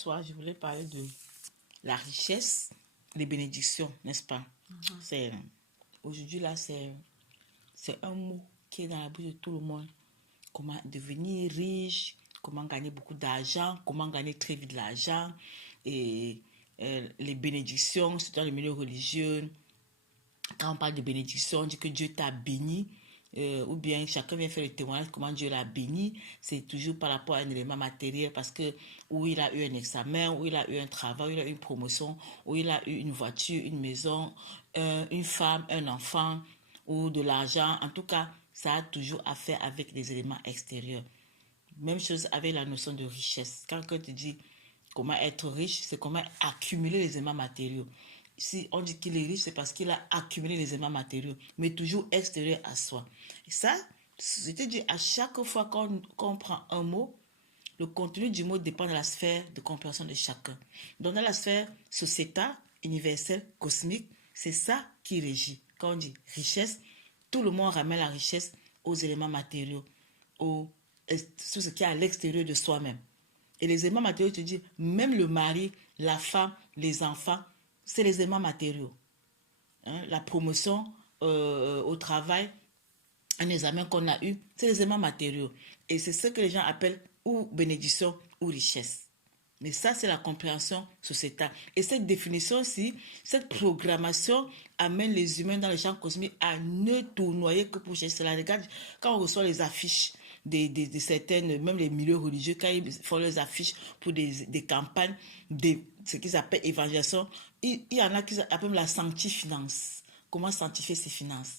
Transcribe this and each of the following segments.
Soit je voulais parler de la richesse, les bénédictions, n'est-ce pas? C'est aujourd'hui là, c'est un mot qui est dans la bouche de tout le monde. Comment devenir riche, comment gagner beaucoup d'argent, comment gagner très vite de l'argent et les bénédictions, c'est dans le milieu religieux. Quand on parle de bénédiction, on dit que Dieu t'a béni. Ou bien chacun vient faire le témoignage comment Dieu l'a béni, c'est toujours par rapport à un élément matériel parce que où il a eu un examen, où il a eu un travail, où il a eu une promotion, où il a eu une voiture, une maison, une femme, un enfant ou de l'argent. En tout cas, ça a toujours à faire avec les éléments extérieurs. Même chose avec la notion de richesse. Quand quelqu'un te dit comment être riche, c'est comment accumuler les éléments matériaux. Si on dit qu'il est riche, c'est parce qu'il a accumulé les éléments matériaux, mais toujours extérieur à soi. Et ça, je te dis, à chaque fois qu'on prend un mot, le contenu du mot dépend de la sphère de compréhension de chacun. Donc, dans la sphère sociétale, universelle, cosmique, c'est ça qui régit. Quand on dit richesse, tout le monde ramène la richesse aux éléments matériaux, tout ce qui est à l'extérieur de soi-même. Et les éléments matériaux, tu dis, même le mari, la femme, les enfants, c'est les éléments matériaux. La promotion au travail, un examen qu'on a eu, c'est les éléments matériaux. Et c'est ce que les gens appellent ou bénédiction ou richesse. Mais ça, c'est la compréhension sociétale. Et cette définition-ci, cette programmation amène les humains dans le champ cosmique à ne tournoyer que pour chercher cela. Regarde, quand on reçoit les affiches de certaines, même les milieux religieux, quand ils font leurs affiches pour des campagnes, ce qu'ils appellent évangélisation, il y en a qui appellent la sanctifinance. Comment sanctifier ses finances?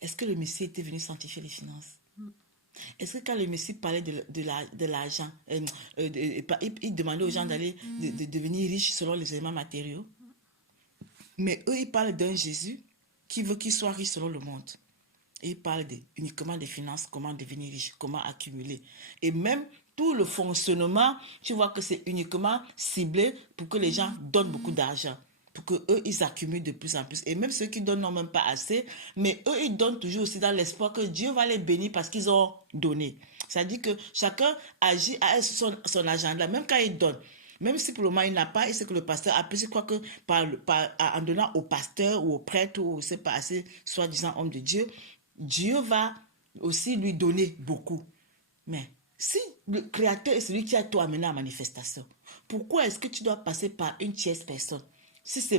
Est-ce que le Messie était venu sanctifier les finances? Est-ce que quand le Messie parlait de l'argent, il demandait aux gens d'aller de devenir riches selon les éléments matériaux? Mais eux, ils parlent d'un Jésus qui veut qu'il soit riche selon le monde. Et ils parlent uniquement des finances, comment devenir riche, comment accumuler. Et même tout le fonctionnement, tu vois que c'est uniquement ciblé pour que les gens donnent beaucoup d'argent. Pour qu'eux, ils accumulent de plus en plus. Et même ceux qui donnent n'ont même pas assez, mais eux, ils donnent toujours aussi dans l'espoir que Dieu va les bénir parce qu'ils ont donné. C'est-à-dire que chacun agit à son agenda, même quand il donne. Même si pour le moment il n'a pas, et c'est que le pasteur a pu, je crois que en donnant au pasteur ou au prêtre ou c'est pas assez, soi-disant homme de Dieu, Dieu va aussi lui donner beaucoup. Mais si le Créateur est celui qui a tout amené à la manifestation, pourquoi est-ce que tu dois passer par une tierce personne? Si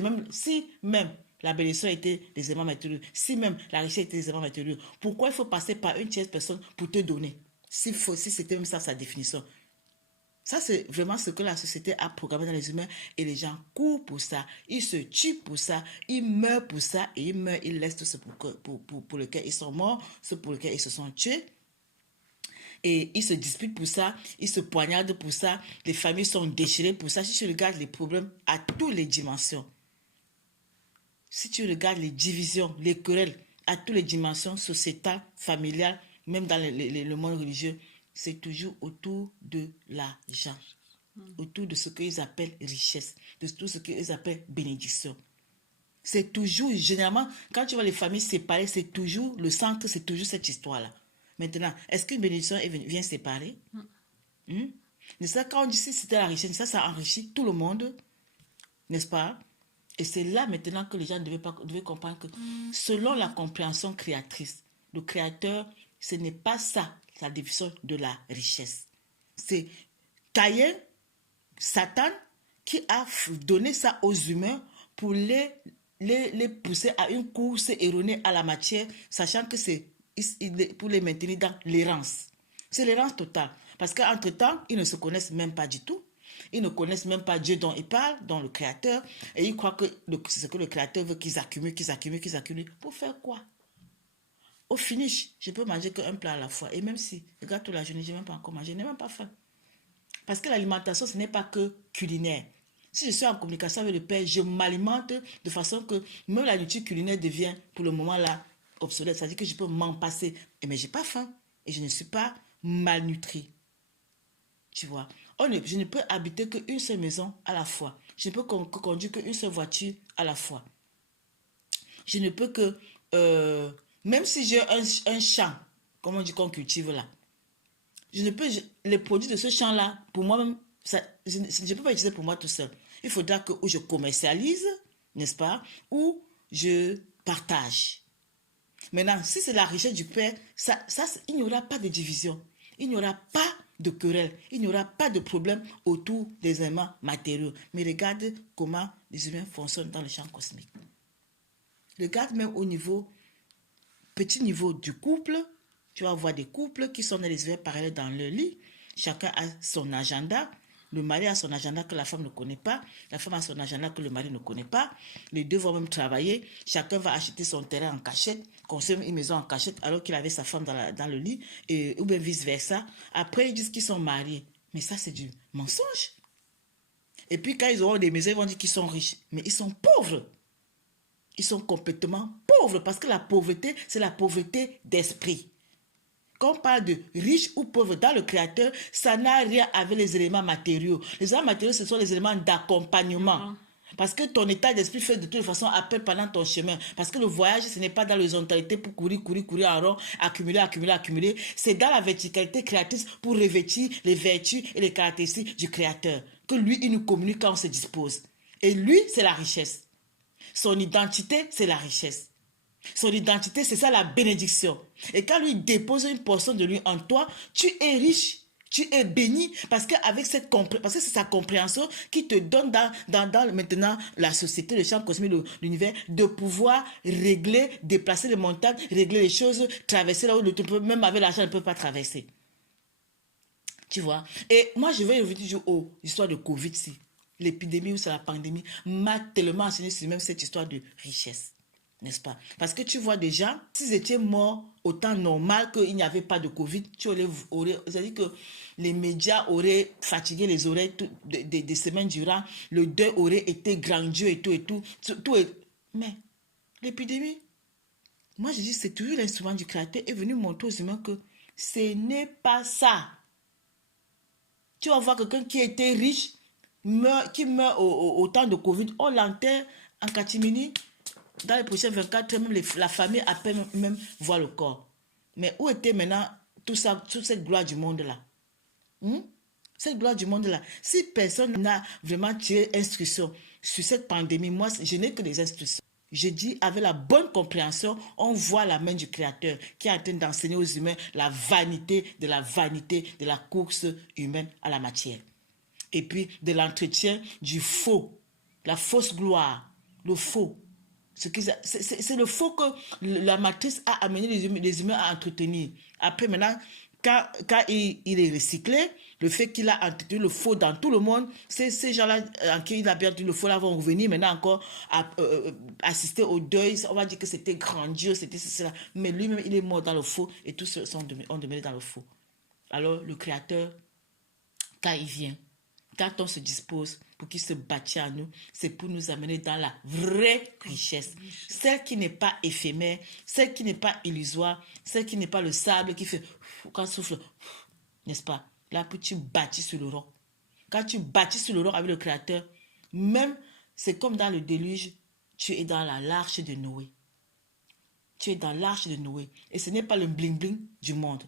même la bénédiction était des éléments matériaux, si même la richesse était des éléments matériaux, pourquoi il faut passer par une tierce personne pour te donner? Si c'était même ça sa définition. Ça, c'est vraiment ce que la société a programmé dans les humains et les gens courent pour ça, ils se tuent pour ça, ils meurent pour ça et ils meurent, ils laissent tout ce pour lequel ils sont morts, ce pour lequel ils se sont tués. Et ils se disputent pour ça, ils se poignardent pour ça, les familles sont déchirées pour ça. Si tu regardes les problèmes à toutes les dimensions, si tu regardes les divisions, les querelles à toutes les dimensions, sociétales, familiales, même dans le monde religieux, c'est toujours autour de l'argent, autour de ce qu'ils appellent richesse, de tout ce qu'ils appellent bénédiction. C'est toujours, généralement, quand tu vois les familles séparées, c'est toujours, le centre, c'est toujours cette histoire-là. Maintenant, est-ce qu'une bénédiction vient séparer? Mais ça, quand on dit si c'était la richesse, ça enrichit tout le monde, n'est-ce pas? Et c'est là maintenant que les gens devaient comprendre que selon la compréhension créatrice, le créateur, ce n'est pas ça, la définition de la richesse. C'est Caïn, Satan, qui a donné ça aux humains pour les pousser à une course erronée à la matière, sachant que c'est pour les maintenir dans l'errance. C'est l'errance totale. Parce qu'entre-temps, ils ne se connaissent même pas du tout. Ils ne connaissent même pas Dieu dont ils parlent, dont le Créateur. Et ils croient que c'est ce que le Créateur veut qu'ils accumulent. Pour faire quoi? Au finish, je peux manger qu'un plat à la fois. Et même si, regarde toute la journée, je n'ai même pas encore mangé, je n'ai même pas faim. Parce que l'alimentation, ce n'est pas que culinaire. Si je suis en communication avec le Père, je m'alimente de façon que même la nourriture culinaire devient, pour le moment là, obsolète. C'est-à-dire que je peux m'en passer. Mais je n'ai pas faim. Et je ne suis pas malnutri. Tu vois. Je ne peux habiter qu'une seule maison à la fois. Je ne peux conduire qu'une seule voiture à la fois. Je ne peux que... même si j'ai un champ, comme on dit qu'on cultive là, je ne peux... Les produits de ce champ-là, pour moi-même, je ne peux pas utiliser pour moi tout seul. Il faudra que ou je commercialise, n'est-ce pas, ou je partage. Maintenant, si c'est la richesse du Père, il n'y aura pas de division. Il n'y aura pas de querelle. Il n'y aura pas de problème autour des éléments matériaux. Mais regarde comment les humains fonctionnent dans le champ cosmique. Regarde même au niveau, petit niveau du couple. Tu vas voir des couples qui sont dans les univers parallèles dans leur lit. Chacun a son agenda. Le mari a son agenda que la femme ne connaît pas. La femme a son agenda que le mari ne connaît pas. Les deux vont même travailler. Chacun va acheter son terrain en cachette, construire une maison en cachette alors qu'il avait sa femme dans le lit, ou bien vice-versa. Après, ils disent qu'ils sont mariés. Mais ça, c'est du mensonge. Et puis, quand ils auront des maisons, ils vont dire qu'ils sont riches. Mais ils sont pauvres. Ils sont complètement pauvres parce que la pauvreté, c'est la pauvreté d'esprit. Quand on parle de riche ou pauvre dans le Créateur, ça n'a rien avec les éléments matériaux. Les éléments matériaux, ce sont les éléments d'accompagnement. Parce que ton état d'esprit fait de toute façon appel pendant ton chemin. Parce que le voyage, ce n'est pas dans l'horizontalité pour courir en rond, accumuler. C'est dans la verticalité créatrice pour revêtir les vertus et les caractéristiques du Créateur. Que lui, il nous communique quand on se dispose. Et lui, c'est la richesse. Son identité, c'est la richesse. Son identité, c'est ça la bénédiction. Et quand lui dépose une portion de lui en toi, tu es riche, tu es béni, parce que c'est sa compréhension qui te donne dans maintenant la société, le champ cosmique, l'univers, de pouvoir régler, déplacer les montagnes, régler les choses, traverser là où même avec l'argent, ne peut pas traverser. Tu vois? Et moi, je vais revenir aux histoires de Covid-ci. L'épidémie ou c'est la pandémie m'a tellement enseigné sur même cette histoire de richesse. N'est-ce pas? Parce que tu vois déjà, s'ils étaient morts au temps normal, qu'il n'y avait pas de Covid, c'est-à-dire que les médias auraient fatigué les oreilles des semaines durant, le deuil aurait été grandiose et tout. Mais l'épidémie, moi je dis, c'est toujours l'instrument du Créateur est venu montrer aux humains que ce n'est pas ça. Tu vas voir quelqu'un qui était riche, qui meurt au temps de Covid, on l'enterre en catimini. Dans les prochains 24 heures, même la famille à peine même voit le corps. Mais où était maintenant toute cette gloire du monde-là? Cette gloire du monde-là. Si personne n'a vraiment tiré instruction sur cette pandémie, moi, je n'ai que des instructions. Je dis, avec la bonne compréhension, on voit la main du Créateur qui est en train d'enseigner aux humains la vanité de la course humaine à la matière. Et puis, de l'entretien du faux, la fausse gloire, le faux. C'est le faux que la matrice a amené les humains à entretenir. Après, maintenant, quand il est recyclé, le fait qu'il a entretenu le faux dans tout le monde, ces gens-là en qui il a perdu le faux là vont revenir maintenant encore assister au deuil. On va dire que c'était grandiose, c'était cela. Mais lui-même, il est mort dans le faux et tous ont demeuré dans le faux. Alors, le Créateur, quand il vient, quand on se dispose pour qu'il se bâtit à nous, c'est pour nous amener dans la vraie richesse. Celle qui n'est pas éphémère, celle qui n'est pas illusoire, celle qui n'est pas le sable qui fait quand on souffle, n'est-ce pas? Là, puis tu bâtis sur le roc. Quand tu bâtis sur le roc avec le Créateur, même, c'est comme dans le déluge, tu es dans l'arche de Noé. Tu es dans l'arche de Noé. Et ce n'est pas le bling-bling du monde.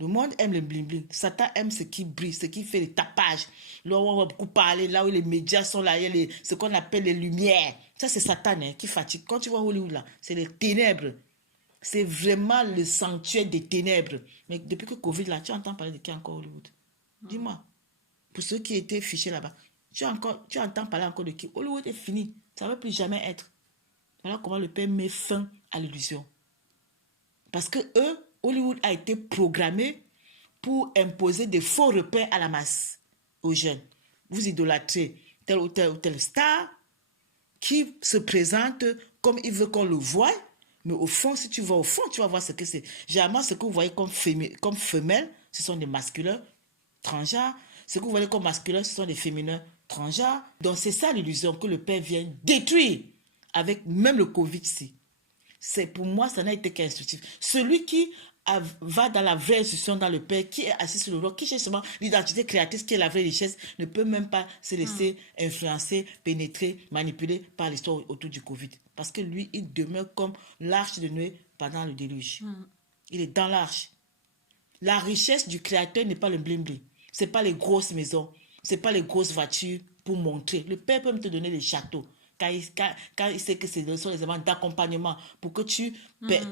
Le monde aime le bling-bling. Satan aime ce qui brille, ce qui fait les tapages. Là où on va beaucoup parler, là où les médias sont là, il y a ce qu'on appelle les lumières. Ça, c'est Satan qui fatigue. Quand tu vois Hollywood, là, c'est les ténèbres. C'est vraiment le sanctuaire des ténèbres. Mais depuis que Covid, là, tu entends parler de qui encore Hollywood? Dis-moi. Pour ceux qui étaient fichés là-bas, tu entends parler encore de qui? Hollywood est fini. Ça ne va plus jamais être. Voilà comment le Père met fin à l'illusion. Parce que Hollywood a été programmé pour imposer des faux repères à la masse, aux jeunes. Vous idolâtrez telle ou telle star qui se présente comme il veut qu'on le voie, mais au fond, si tu vas au fond, tu vas voir ce que c'est. Généralement, ce que vous voyez comme femelles, ce sont des masculins transgenres. Ce que vous voyez comme masculins, ce sont des féminins transgenres. Donc, c'est ça l'illusion que le Père vient détruire avec même le Covid-ci. Pour moi, ça n'a été qu'instructif. Celui qui va dans la vraie institution, dans le Père, qui est assis sur le roc, qui cherche seulement l'identité créatrice, qui est la vraie richesse, ne peut même pas se laisser influencer, pénétrer, manipuler par l'histoire autour du Covid. Parce que lui, il demeure comme l'arche de Noé pendant le déluge. Il est dans l'arche. La richesse du Créateur n'est pas le bling-bling. Ce n'est pas les grosses maisons. c'est pas les grosses voitures pour montrer. Le Père peut même te donner des châteaux. Quand il sait que ce sont les éléments d'accompagnement pour que tu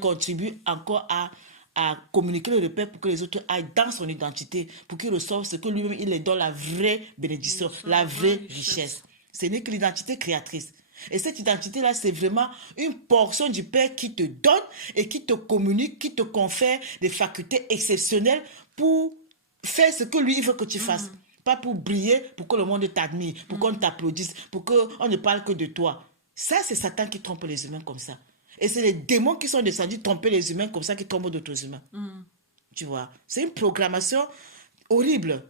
contribues encore à communiquer le Père pour que les autres aillent dans son identité, pour qu'ils reçoivent ce que lui-même, il les donne la vraie bénédiction, la vraie richesse. Ce n'est que l'identité créatrice. Et cette identité-là, c'est vraiment une portion du Père qui te donne et qui te communique, qui te confère des facultés exceptionnelles pour faire ce que lui, il veut que tu fasses. Pas pour briller, pour que le monde t'admire, pour qu'on t'applaudisse, pour qu'on ne parle que de toi. Ça, c'est Satan qui trompe les humains comme ça. Et c'est les démons qui sont descendus tromper les humains comme ça, qui trompent d'autres humains. Tu vois, c'est une programmation horrible.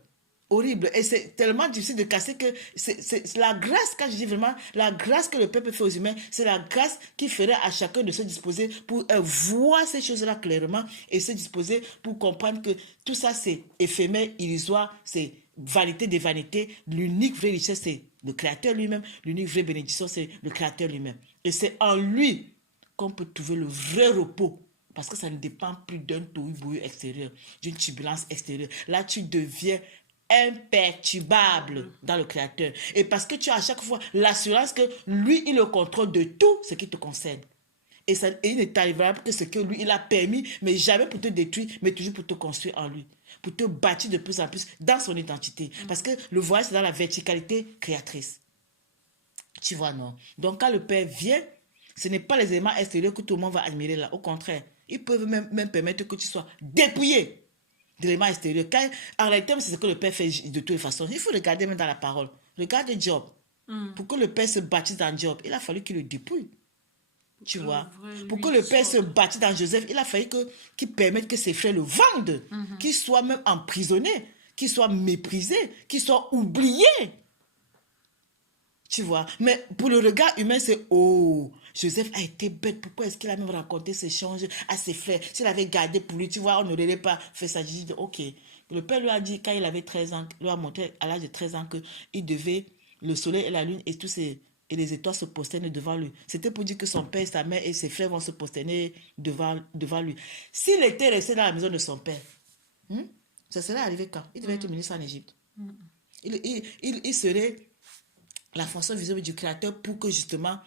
Horrible. Et c'est tellement difficile de casser que c'est la grâce, quand je dis vraiment, la grâce que le peuple fait aux humains, c'est la grâce qui ferait à chacun de se disposer pour voir ces choses-là clairement et se disposer pour comprendre que tout ça, c'est éphémère, illusoire, c'est vanité des vanités. L'unique vraie richesse, c'est le Créateur lui-même. L'unique vraie bénédiction, c'est le Créateur lui-même. Et c'est en lui qu'on peut trouver le vrai repos. Parce que ça ne dépend plus d'un tohu-bohu extérieur, d'une turbulence extérieure. Là, tu deviens imperturbable dans le Créateur. Et parce que tu as à chaque fois l'assurance que lui, il a le contrôle de tout ce qui te concerne. Et il ne t'arrivera que ce que lui, il a permis, mais jamais pour te détruire, mais toujours pour te construire en lui. Pour te bâtir de plus en plus dans son identité. Parce que le voyage, c'est dans la verticalité créatrice. Tu vois, non? Donc, quand le Père vient, ce n'est pas les éléments extérieurs que tout le monde va admirer là. Au contraire, ils peuvent même permettre que tu sois dépouillé d'éléments extérieurs. En réalité, c'est ce que le Père fait de toutes les façons. Il faut regarder même dans la parole. Regarde Job. Pour que le Père se bâtisse dans Job, il a fallu qu'il le dépouille. Tu vois? Pour que le Père se bâtisse dans Joseph, il a fallu qu'il permette que ses frères le vendent, qu'il soit même emprisonné, qu'il soit méprisé, qu'il soit oublié. Tu vois? Mais pour le regard humain, c'est « Oh, Joseph a été bête. Pourquoi est-ce qu'il a même raconté ces choses à ses frères? S'il avait gardé pour lui, tu vois, on n'aurait pas fait ça. » J'ai dit « Ok. » Le père lui a dit, quand il avait 13 ans, lui a montré à l'âge de 13 ans qu'il devait, le soleil et la lune et et les étoiles se prosterner devant lui. C'était pour dire que son père, sa mère et ses frères vont se prosterner devant lui. S'il était resté dans la maison de son père, ça serait arrivé quand? Il devait être ministre en Égypte. Il serait la fonction visible du Créateur pour que justement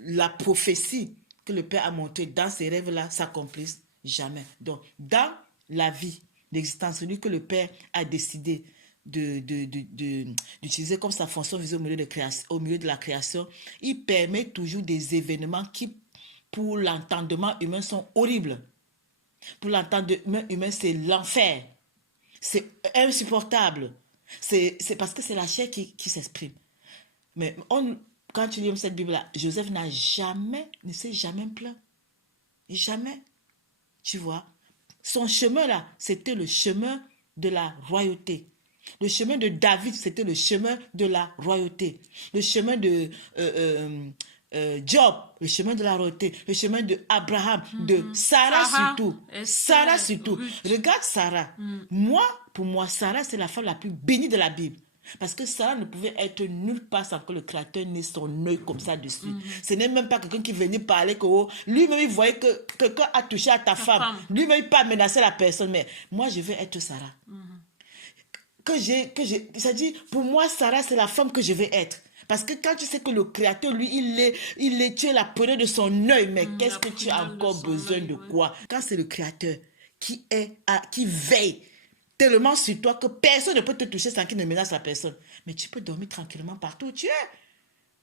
la prophétie que le Père a montrée dans ces rêves-là s'accomplisse jamais. Donc, dans la vie, l'existence, celui que le Père a décidé d'utiliser comme sa fonction visible au milieu de la création, il permet toujours des événements qui, pour l'entendement humain, sont horribles. Pour l'entendement humain, c'est l'enfer. C'est insupportable. C'est parce que c'est la chair qui s'exprime. Mais quand tu lis cette Bible-là, Joseph ne s'est jamais plaint. Jamais. Tu vois. Son chemin-là, c'était le chemin de la royauté. Le chemin de David, c'était le chemin de la royauté. Le chemin de Job, le chemin de la royauté. Le chemin de Abraham, de Sarah surtout. Sarah surtout. Regarde Sarah. Pour moi, Sarah, c'est la femme la plus bénie de la Bible. Parce que Sarah ne pouvait être nulle part sans que le Créateur n'ait son œil comme ça dessus. Ce n'est même pas quelqu'un qui venait parler que lui-même il voyait que quelqu'un a touché à ta femme. Lui-même il pas menacé la personne. Mais moi je veux être Sarah. Ça dit, pour moi Sarah c'est la femme que je veux être. Parce que quand tu sais que le Créateur, lui, tu es la prunelle de son œil, mais qu'est-ce que tu as encore besoin de quoi? Quand c'est le Créateur qui veille tellement sur toi que personne ne peut te toucher sans qu'il ne menace la personne. Mais tu peux dormir tranquillement partout où tu es.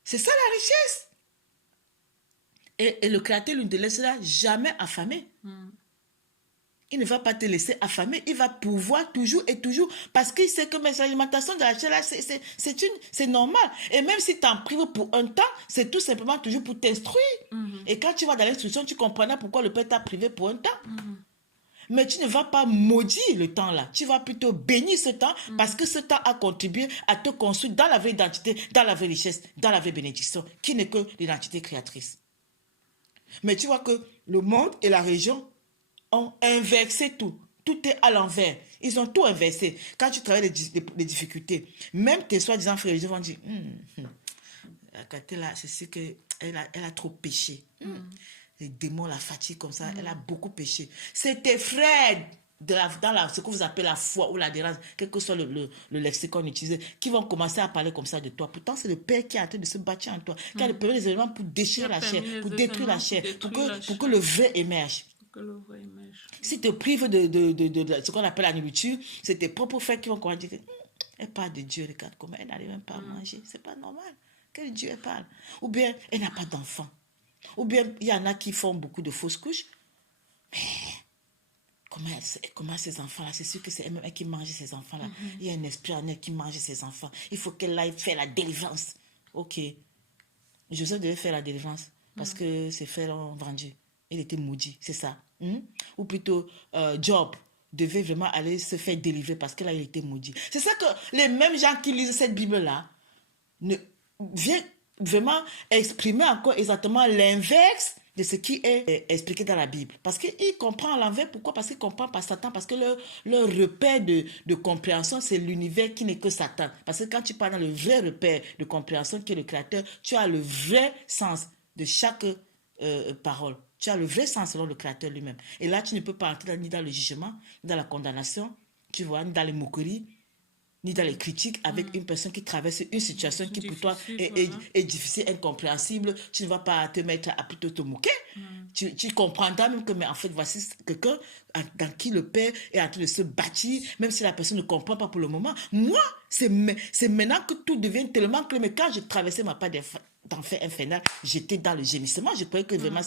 C'est ça la richesse. Et le Créateur ne te laissera jamais affamé. Il ne va pas te laisser affamer. Il va pouvoir toujours et toujours. Parce qu'il sait que l'alimentation de la chair, là, c'est normal. Et même si tu en prives pour un temps, c'est tout simplement toujours pour t'instruire. Et quand tu vas dans l'instruction, tu comprendras pourquoi le Père t'a privé pour un temps. Mais tu ne vas pas maudire le temps là. Tu vas plutôt bénir ce temps parce que ce temps a contribué à te construire dans la vraie identité, dans la vraie richesse, dans la vraie bénédiction, qui n'est que l'identité créatrice. Mais tu vois que le monde et la région ont inversé tout. Tout est à l'envers. Ils ont tout inversé. Quand tu travailles les difficultés, même tes soi-disant frères religieux vont dire là, c'est sûr qu'elle a trop péché. Les démons la fatiguent comme ça, elle a beaucoup péché. C'est tes frères ce que vous appelez la foi ou l'adhérence, quel que soit le lexicon utilisé, qui vont commencer à parler comme ça de toi. Pourtant, c'est le Père qui est en train de se bâtir en toi, qui a permis les éléments pour déchirer la chair, pour détruire la chair, pour que le vrai émerge. Si tu te prives de ce qu'on appelle la nourriture, c'est tes propres frères qui vont commencer à dire elle parle de Dieu, regarde comment elle n'arrive même pas à manger. C'est pas normal. Quel Dieu elle parle? Ou bien elle n'a pas d'enfant. Ou bien il y en a qui font beaucoup de fausses couches. Mais comment ces enfants-là, c'est sûr que c'est elle-même qui mange ces enfants-là. Il y a un esprit en elle qui mange ces enfants. Il faut qu'elle aille faire la délivrance. Ok. Joseph devait faire la délivrance parce que ses frères l'ont vendu. Il était maudit, c'est ça. Ou plutôt, Job devait vraiment aller se faire délivrer parce que là, il était maudit. C'est ça que les mêmes gens qui lisent cette Bible-là viennent vraiment exprimer encore exactement l'inverse de ce qui est expliqué dans la Bible. Parce qu'ils comprennent l'envers. Pourquoi? Parce qu'ils comprennent par Satan. Parce que leur repère de compréhension, c'est l'univers qui n'est que Satan. Parce que quand tu parles dans le vrai repère de compréhension qui est le Créateur, tu as le vrai sens de chaque parole. Tu as le vrai sens selon le Créateur lui-même. Et là, tu ne peux pas entrer ni dans le jugement, ni dans la condamnation, tu vois, ni dans les moqueries, ni dans les critiques avec une personne qui traverse une situation qui pour toi est difficile, incompréhensible. Tu ne vas pas te mettre à plutôt te moquer. Tu comprendras même que, mais en fait, voici quelqu'un dans qui le Père est en train de se bâtir, même si la personne ne comprend pas pour le moment. Moi, c'est maintenant que tout devient tellement clair. Mais quand je traversais ma part d'enfer infernal, j'étais dans le gémissement. Je croyais que vraiment,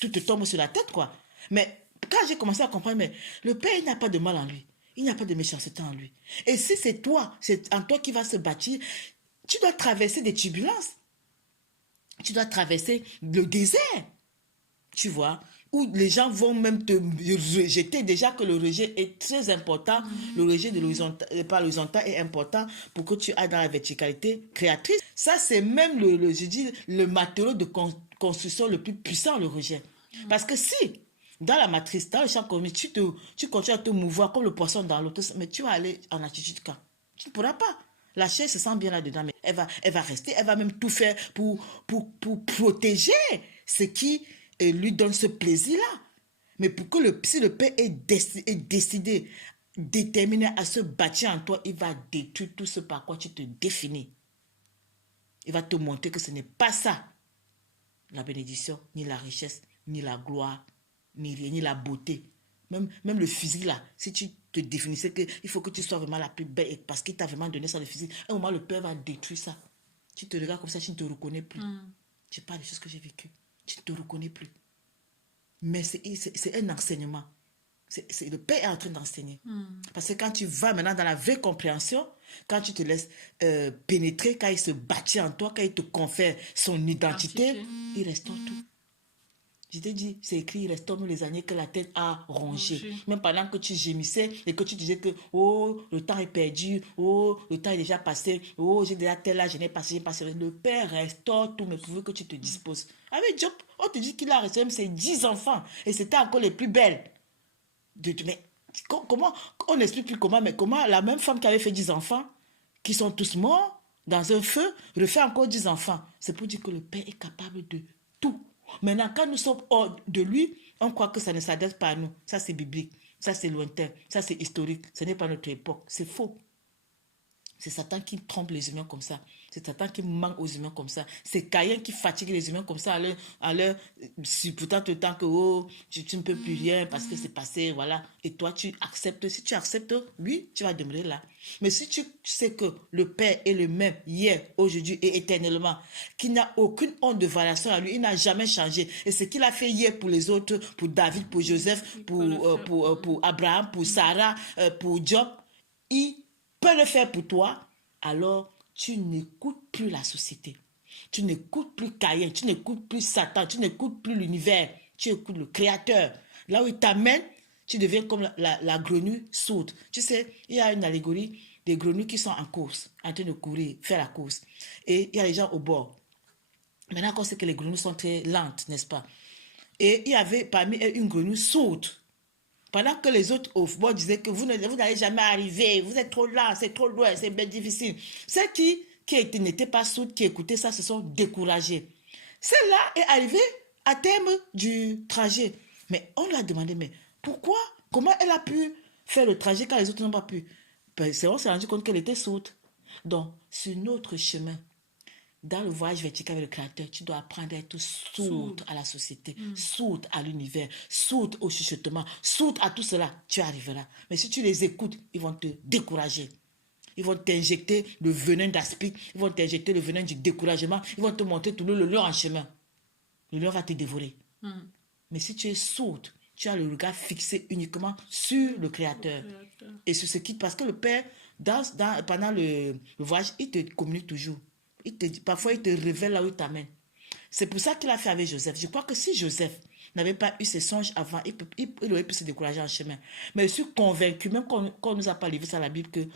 tout te tombe sur la tête, quoi. Mais quand j'ai commencé à comprendre, mais le Père, il n'a pas de mal en lui. Il n'y a pas de méchanceté en lui. Et si c'est toi, c'est en toi qui va se bâtir, tu dois traverser des turbulences. Tu dois traverser le désert. Tu vois, où les gens vont même te rejeter. Déjà que le rejet est très important. Le rejet de l'horizontal est important pour que tu ailles dans la verticalité créatrice. Ça, c'est même le matériau de construction le plus puissant, le rejet. Parce que si dans la matrice, dans le champ cosmique, tu continues à te mouvoir comme le poisson dans l'eau, mais tu vas aller en attitude quand? Tu ne pourras pas. La chair se sent bien là-dedans, mais elle va rester, elle va même tout faire pour protéger ce qui lui donne ce plaisir-là. Mais pour que si le Père est décidé, déterminé à se bâtir en toi, il va détruire tout ce par quoi tu te définis. Il va te montrer que ce n'est pas ça, la bénédiction, ni la richesse, ni la gloire, ni la beauté. Même le physique là, si tu te définissais qu'il faut que tu sois vraiment la plus belle parce qu'il t'a vraiment donné ça le physique, à un moment le Père va détruire ça. Tu te regardes comme ça, tu ne te reconnais plus. Je parle des choses que j'ai vécues. Tu ne te reconnais plus. Mais c'est un enseignement. Le Père est en train d'enseigner. Parce que quand tu vas maintenant dans la vraie compréhension, quand tu te laisses pénétrer, quand il se bâtit en toi, quand il te confère son identité, il restaure tout. Je t'ai dit, c'est écrit, il restaure les années que la tête a rongé. Même pendant que tu gémissais et que tu disais que, oh, le temps est perdu, oh, le temps est déjà passé, oh, j'ai déjà tel âge, je n'ai passé. Le Père restaure tout, mais pourvu que tu te disposes. Avec Job, on te dit qu'il a resté même ses 10 enfants et c'était encore les plus belles. Mais comment, on n'explique plus comment, mais comment la même femme qui avait fait 10 enfants, qui sont tous morts dans un feu, refait encore 10 enfants. C'est pour dire que le Père est capable de tout. Maintenant, quand nous sommes hors de lui, on croit que ça ne s'adresse pas à nous. Ça, c'est biblique. Ça, c'est lointain. Ça, c'est historique. Ce n'est pas notre époque. C'est faux. C'est Satan qui trompe les humains comme ça. C'est Satan qui manque aux humains comme ça. C'est Caïn qui fatigue les humains comme ça à leur supputant tout le temps que oh, tu ne peux plus rien parce que c'est passé, voilà. Et toi, tu acceptes. Si tu acceptes, oui, tu vas demeurer là. Mais si tu sais que le Père est le même hier, aujourd'hui et éternellement, qu'il n'a aucune honte de variation à lui, il n'a jamais changé. Et ce qu'il a fait hier pour les autres, pour David, pour Joseph, pour Abraham, pour Sarah, pour Job, il peut le faire pour toi, alors tu n'écoutes plus la société. Tu n'écoutes plus Caïn, tu n'écoutes plus Satan, tu n'écoutes plus l'univers. Tu écoutes le Créateur. Là où il t'amène, tu deviens comme la grenouille sourde. Tu sais, il y a une allégorie des grenouilles qui sont en course, en train de courir, faire la course. Et il y a les gens au bord. Maintenant, on sait que les grenouilles sont très lentes, n'est-ce pas? Et il y avait parmi elles une grenouille sourde. Pendant que les autres au bord disaient que vous n'allez jamais arriver, vous êtes trop lent, c'est trop loin, c'est bien difficile. Celles qui n'étaient pas sourdes, qui écoutaient ça, se sont découragées. Celle-là est arrivée à terme du trajet. Mais on lui a demandé, mais pourquoi? Comment elle a pu faire le trajet quand les autres n'ont pas pu. C'est on s'est rendu compte qu'elle était sourde. Donc, sur notre chemin, dans le voyage vertical avec le Créateur, tu dois apprendre à être sourde à la société, sourde à l'univers, sourde au chuchotement, sourde à tout cela. Tu arriveras. Mais si tu les écoutes, ils vont te décourager. Ils vont t'injecter le venin d'aspic, ils vont t'injecter le venin du découragement, ils vont te montrer tout le long en chemin. Le lion va te dévorer. Mais si tu es sourde, tu as le regard fixé uniquement sur le Créateur. Et sur ce qui... Parce que le Père, pendant le voyage, il te communique toujours. Parfois, il te révèle là où il t'amène. C'est pour ça qu'il a fait avec Joseph. Je crois que si Joseph n'avait pas eu ses songes avant, il aurait pu se décourager en chemin. Mais je suis convaincu, même quand on ne nous a pas livré ça dans la Bible, que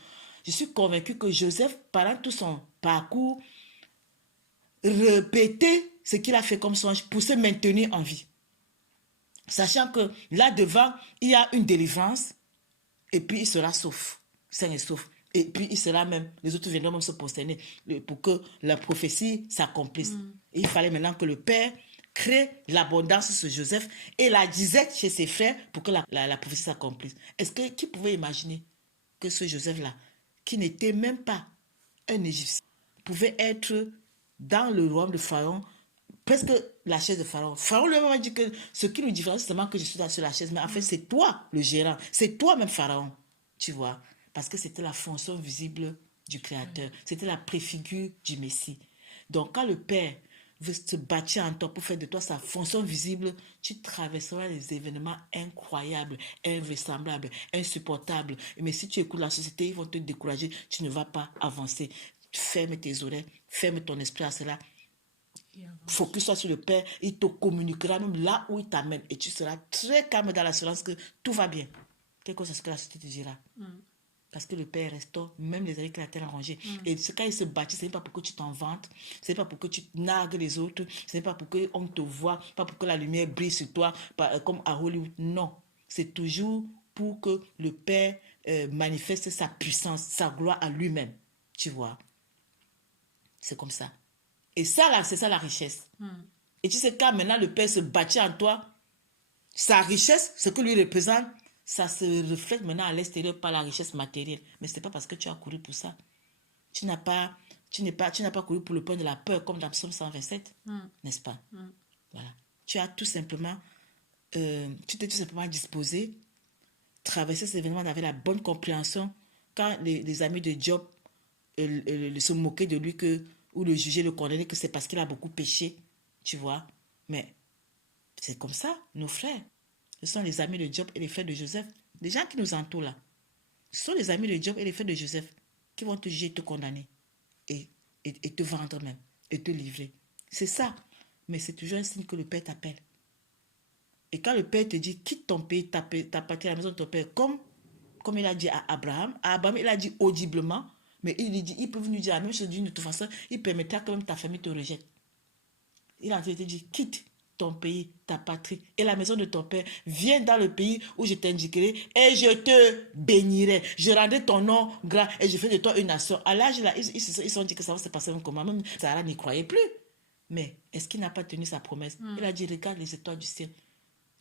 je suis convaincu que Joseph, pendant tout son parcours, répétait ce qu'il a fait comme songe pour se maintenir en vie. Sachant que là devant, il y a une délivrance et puis il sera sauf, sain et sauf. Et puis il sera même, les autres viendront même se prosterner pour que la prophétie s'accomplisse. Et il fallait maintenant que le Père crée l'abondance sur Joseph et la disette chez ses frères pour que la prophétie s'accomplisse. Qui pouvait imaginer que ce Joseph-là, qui n'était même pas un Égyptien, pouvait être dans le royaume de Pharaon, presque la chaise de Pharaon. Pharaon lui a dit que ce qui nous différencie, c'est seulement que je suis là sur la chaise, mais en fait, c'est toi le gérant, c'est toi-même Pharaon, tu vois, parce que c'était la fonction visible du Créateur, c'était la préfigure du Messie. Donc, quand le Père veut se bâtir en toi pour faire de toi sa fonction visible, tu traverseras les événements incroyables, invraisemblables, insupportables. Mais si tu écoutes la société, ils vont te décourager, tu ne vas pas avancer. Ferme tes oreilles, ferme ton esprit à cela. Focus-toi sur le Père, il te communiquera même là où il t'amène et tu seras très calme dans l'assurance que tout va bien. Quelque chose, c'est ce que la société te dira. Parce que le Père restaure même les années que la terre a rangées. Et quand il se bâtit, ce n'est pas pour que tu t'en vantes, ce n'est pas pour que tu nargues les autres, ce n'est pas pour qu'on te voit, pas pour que la lumière brille sur toi, comme à Hollywood. Non, c'est toujours pour que le Père manifeste sa puissance, sa gloire à lui-même. Tu vois, c'est comme ça. Et ça, là, c'est ça la richesse. Et tu sais, quand maintenant le Père se bâtit en toi, sa richesse, ce que lui représente, ça se reflète maintenant à l'extérieur par la richesse matérielle. Mais ce n'est pas parce que tu as couru pour ça. Tu n'as pas couru pour le point de la peur, comme dans Psaume 127, n'est-ce pas? Voilà. Tu as tout simplement, tu t'es tout simplement disposé, traverser ces événements avec la bonne compréhension. Quand les amis de Job se moquaient de lui ou le juger, le condamner, que c'est parce qu'il a beaucoup péché, tu vois. Mais c'est comme ça, nos frères. Ce sont les amis de Job et les frères de Joseph. Les gens qui nous entourent là. Ce sont les amis de Job et les frères de Joseph qui vont te juger et te condamner. Et te vendre même. Et te livrer. C'est ça. Mais c'est toujours un signe que le Père t'appelle. Et quand le Père te dit, quitte ton pays, ta patrie, la maison de ton Père, comme il a dit à Abraham, il a dit audiblement, mais il peut venir dire la même chose d'une autre façon, il permettra que même ta famille te rejette. Il a dit, quitte ton pays, ta patrie et la maison de ton Père, viens dans le pays où je t'indiquerai et je te bénirai. Je rendrai ton nom grand et je ferai de toi une nation. À l'âge là, ils se sont dit que ça va se passer comment. Même Sarah n'y croyait plus. Mais est-ce qu'il n'a pas tenu sa promesse? Il a dit, regarde les étoiles du ciel.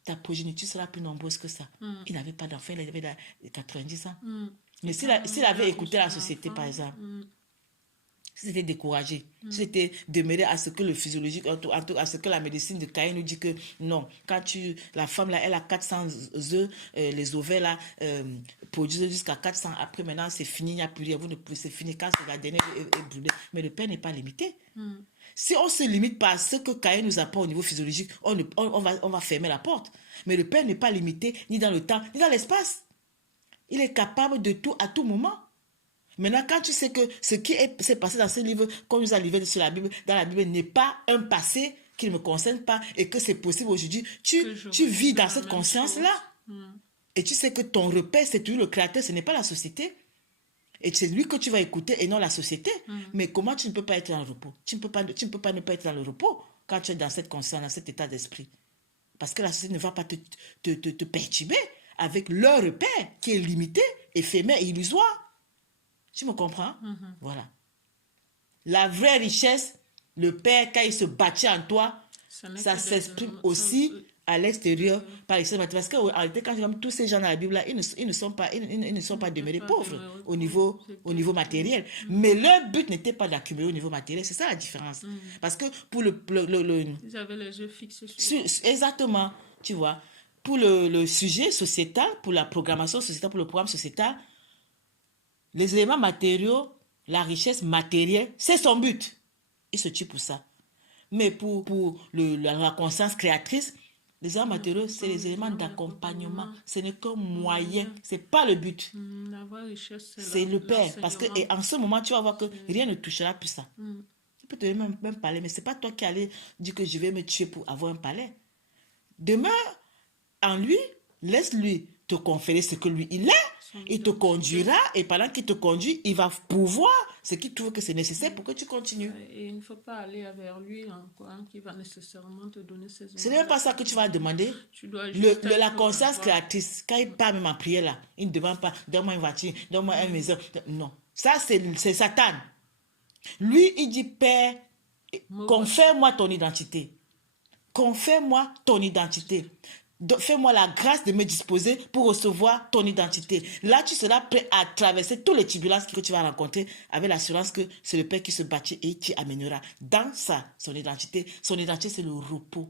Ta progéniture sera plus nombreuse que ça. Il n'avait pas d'enfant, il avait 90 ans. Mais s'il avait écouté la société, par exemple, si c'était découragé, si c'était demeuré à ce que le physiologique, à ce que la médecine de Caïn nous dit que non, quand la femme là, elle a 400 œufs, les ovaires là produisent jusqu'à 400, après maintenant c'est fini, il n'y a plus rien, c'est fini quand la dernière est brûlée. Mais le Père n'est pas limité. Si on se limite par ce que Caïn nous apporte au niveau physiologique, on va fermer la porte. Mais le Père n'est pas limité ni dans le temps, ni dans l'espace. Il est capable de tout à tout moment. Maintenant, quand tu sais que ce qui s'est passé dans ce livre, qu'on nous a livré sur la Bible, dans la Bible, n'est pas un passé qui ne me concerne pas et que c'est possible aujourd'hui, tu vis dans cette conscience-là. Et tu sais que ton repère, c'est toujours le Créateur, ce n'est pas la société. Et c'est lui que tu vas écouter et non la société. Mais comment tu ne peux pas être dans le repos? Tu ne peux pas ne pas être dans le repos quand tu es dans cette conscience, dans cet état d'esprit. Parce que la société ne va pas te perturber avec leur repère qui est limité, éphémère et illusoire. Tu me comprends? Voilà. La vraie richesse, le Père, quand il se bâtit en toi, ça s'exprime aussi à l'extérieur par l'extérieur. Parce qu'en réalité, quand je vois tous ces gens dans la Bible, là, ils ne sont pas demeurés pauvres au niveau matériel. Mais leur but n'était pas d'accumuler au niveau matériel. C'est ça la différence. Parce que pour ils avaient les yeux fixés sur exactement, tu vois. Pour le sujet sociétal, pour la programmation sociétale, pour le programme sociétal, les éléments matériaux, la richesse matérielle, c'est son but. Il se tue pour ça. Mais pour la conscience créatrice, les éléments matériaux, c'est les éléments d'accompagnement. Ce n'est qu'un moyen, ce n'est pas le but. La vraie richesse, c'est le Père. Parce que en ce moment, tu vas voir que rien ne touchera plus ça. Tu peux te même palais, mais ce n'est pas toi qui allais dire que je vais me tuer pour avoir un palais. Demeure en lui, laisse-lui te conférer ce que lui il est. Il te conduira et pendant qu'il te conduit, il va pouvoir ce qu'il trouve que c'est nécessaire pour que tu continues. Et il ne faut pas aller vers lui en croyant qu'il va nécessairement te donner ses ordres. Ce n'est même pas ça que tu vas demander. Tu dois la conscience créatrice, quand il parle même en prière là, il ne demande pas donne-moi une voiture, donne-moi une maison. Non, ça c'est Satan. Lui, il dit Père, confère-moi ton identité. Confère-moi ton identité. Fais-moi la grâce de me disposer pour recevoir ton identité. Là, tu seras prêt à traverser tous les turbulences que tu vas rencontrer avec l'assurance que c'est le Père qui se bâtit et qui amènera dans son identité. Son identité, c'est le repos,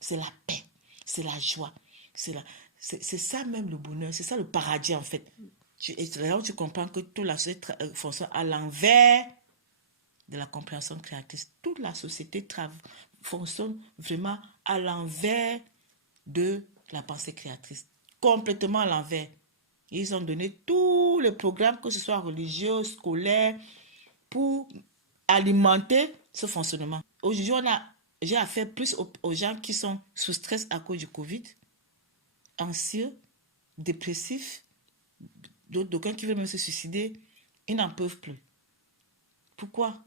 c'est la paix, c'est la joie. C'est ça même le bonheur, c'est ça le paradis en fait. C'est là où tu comprends que toute la société fonctionne à l'envers de la compréhension créatrice. Toute la société fonctionne vraiment à l'envers de la pensée créatrice. Complètement à l'envers. Ils ont donné tous les programmes, que ce soit religieux, scolaire, pour alimenter ce fonctionnement. Aujourd'hui, j'ai affaire plus aux gens qui sont sous stress à cause du Covid, anxieux, dépressifs, d'aucuns qui veulent même se suicider. Ils n'en peuvent plus. Pourquoi?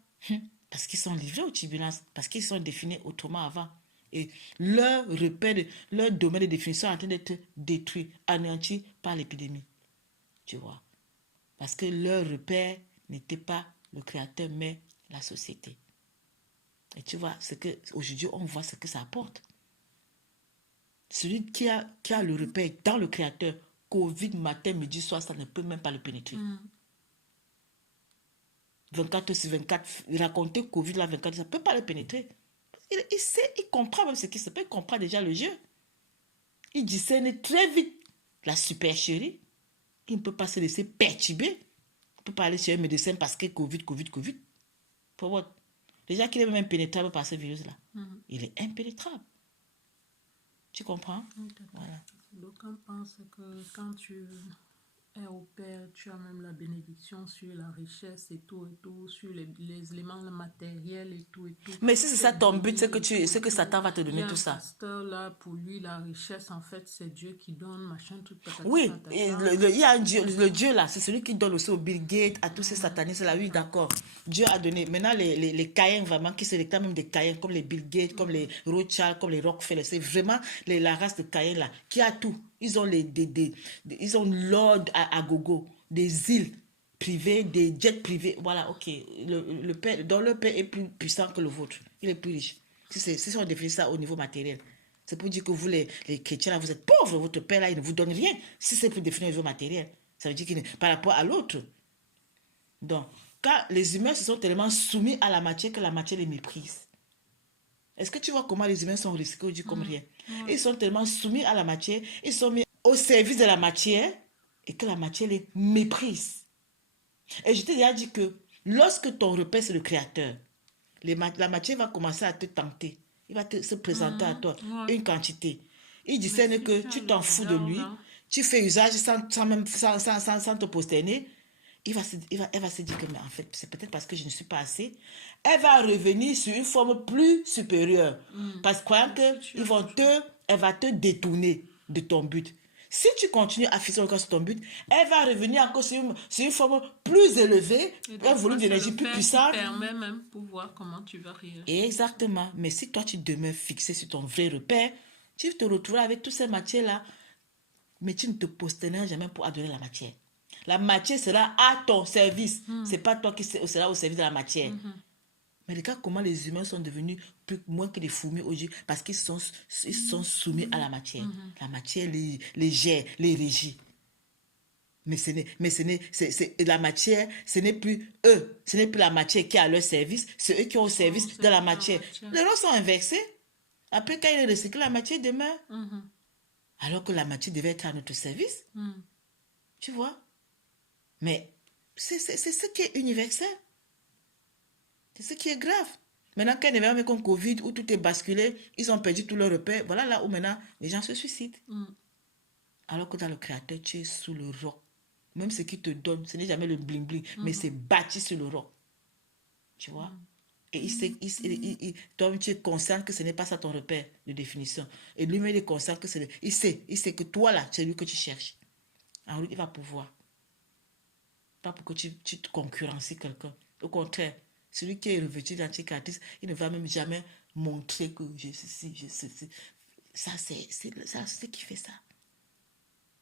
Parce qu'ils sont livrés aux turbulences, parce qu'ils sont définis autrement avant. Et leur repère, leur domaine de définition est en train d'être détruit, anéanti par l'épidémie. Tu vois. Parce que leur repère n'était pas le créateur, mais la société. Et tu vois, aujourd'hui, on voit ce que ça apporte. Celui qui a le repère dans le créateur, Covid, matin, midi, soir, ça ne peut même pas le pénétrer. 24 sur 24, raconter Covid, là, 24, ça ne peut pas le pénétrer. Il sait, il comprend même ce qui se passe, il comprend déjà le jeu. Il discerne très vite la supercherie. Il ne peut pas se laisser perturber. Il ne peut pas aller chez un médecin parce que Covid. Pour what? Déjà qu'il est même impénétrable par ce virus-là. Il est impénétrable. Tu comprends? Voilà. D'aucuns pensent que quand tu es au Père, tu as même la bénédiction sur la richesse et tout, sur les éléments matériels et tout. Mais si c'est ça ton but, c'est que Satan va te donner tout ça. Pasteur, là, pour lui, la richesse, en fait, c'est Dieu qui donne, machin, tout. Oui, il y a un Dieu, le Dieu là, c'est celui qui donne aussi au Bill Gates, à tous ces satanistes là, oui, d'accord. Dieu a donné. Maintenant, les Caïns, vraiment, qui se réclament même des Caïns, comme les Bill Gates, comme les Rothschild, comme les Rockefeller, c'est vraiment la race de Caïns là, qui a tout. Ils ont ils ont l'ordre à gogo, des îles privées, des jets privés. Voilà, ok. Le père, dont le père est plus puissant que le vôtre. Il est plus riche. Si on définit ça au niveau matériel. C'est pour dire que vous, les chrétiens, là, vous êtes pauvres. Votre père, là, il ne vous donne rien. Si c'est pour définir au niveau matériel. Ça veut dire qu'il par rapport à l'autre. Donc, quand les humains se sont tellement soumis à la matière que la matière les méprise. Est-ce que tu vois comment les humains sont risqués aujourd'hui comme rien? Ils sont tellement soumis à la matière, ils sont mis au service de la matière et que la matière les méprise. Et je t'ai déjà dit que lorsque ton repère c'est le créateur, la matière va commencer à te tenter. Il va se présenter à toi une quantité. Il discerne que tu t'en fous de lui, tu fais usage sans te prosterner. Elle va se dire que mais en fait, c'est peut-être parce que je ne suis pas assez. Elle va revenir sur une forme plus supérieure. Parce que croyant elle va te détourner de ton but. Si tu continues à fixer le corps sur ton but, elle va revenir encore sur une forme plus élevée, un volume d'énergie plus puissant. Ça permet même pour voir comment tu vas réagir. Exactement. Mais si toi, tu demeures fixé sur ton vrai repère, tu te retrouveras avec toutes ces matières-là, mais tu ne te posterneras jamais pour adorer la matière. La matière sera à ton service. C'est pas toi qui seras au service de la matière. Mais regarde comment les humains sont devenus moins que des fourmis aujourd'hui parce qu'ils sont soumis à la matière. La matière les gère, les régit. Mais la matière, ce n'est plus eux, ce n'est plus la matière qui est à leur service, c'est eux qui ont au service de la matière. Les rôles sont inversés. Après, quand ils recyclent la matière demain, alors que la matière devait être à notre service. Tu vois? Mais c'est ce qui est universel. C'est ce qui est grave. Maintenant, quand il y a comme Covid, où tout est basculé, ils ont perdu tous leurs repères. Voilà là où maintenant, les gens se suicident. Alors que dans le Créateur, tu es sous le roc. Même ce qu'il te donne, ce n'est jamais le bling-bling, mais c'est bâti sur le roc. Tu vois? Et toi, tu es conscient que ce n'est pas ça ton repère de définition. Et lui-même, il est conscient que c'est... Il sait que toi, là, c'est lui que tu cherches. Alors, il va pouvoir. Pas pour que tu te concurrencies quelqu'un. Au contraire, celui qui est revêtu d'antichristo, il ne va même jamais montrer que je suis je ceci. Ça, c'est ce qui fait ça.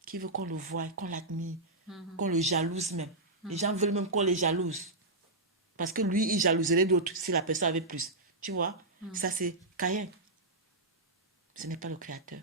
Qui veut qu'on le voie, qu'on l'admire, qu'on le jalouse même. Les gens veulent même qu'on les jalouse. Parce que lui, il jalouserait d'autres si la personne avait plus. Tu vois? Ça, c'est Caïn. Ce n'est pas le Créateur.